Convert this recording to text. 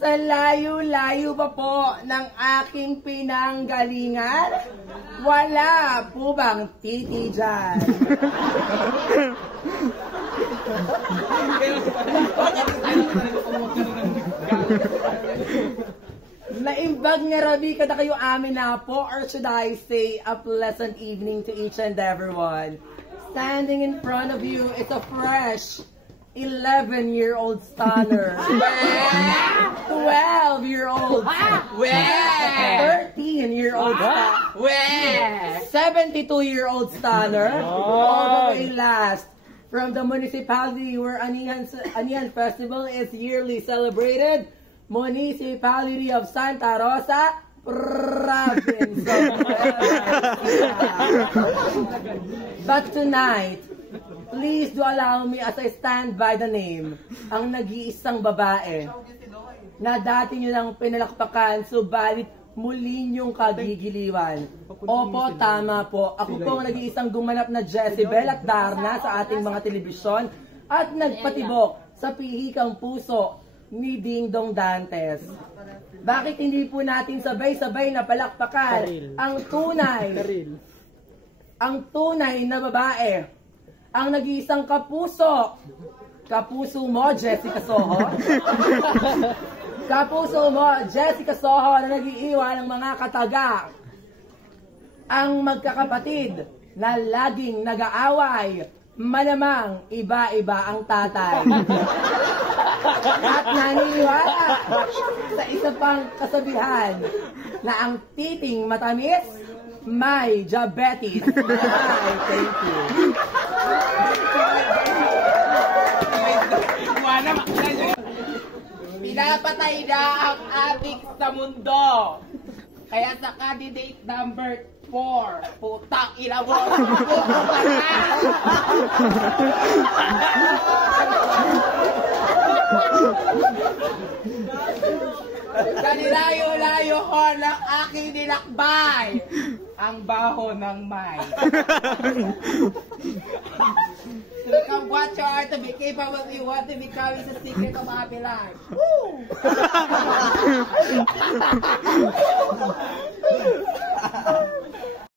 Sa layo-layo pa po ng aking pinanggalingan, wala po bang titi dyan? Naimbag nga rabi kada kayo amin na po, or should I say a pleasant evening to each and everyone. Standing in front of you is a fresh 11-year-old stunner, 12-year-old, 13-year-old, 72-year-old stunner, all the way last from the municipality where Anihan Festival is yearly celebrated, Municipality of Santa Rosa, Province of But tonight, please do allow me as I stand by the name, ang nag-iisang babae na dati nyo lang pinalakpakan, subalit muli nyong kagigiliwan. Opo, tama po. Ako po ang nag-iisang gumanap na Jezebel at Darna sa ating mga telebisyon at nagpatibok sa pihikang puso ni Ding Dong Dantes. Bakit hindi po natin sabay-sabay na palakpakan ang tunay na babae, ang nag-iisang kapuso mo, Jessica Soho. Kapuso mo, Jessica Soho, na nag-iiwan ng mga kataga. Ang magkakapatid na laging nag-aaway, malamang iba-iba ang tatay. At naniniwala sa isa pang kasabihan na ang titing matamis, may diabetes. Ay, thank you. Pinapatay na ang adik sa mundo. Kaya sa candidate number 4, putang ina mo. Kanilayo-layo ko ng aking nilakbay. Ang baho ng may. To become what you are, to be capable you want to become is the secret of happy life. Woo!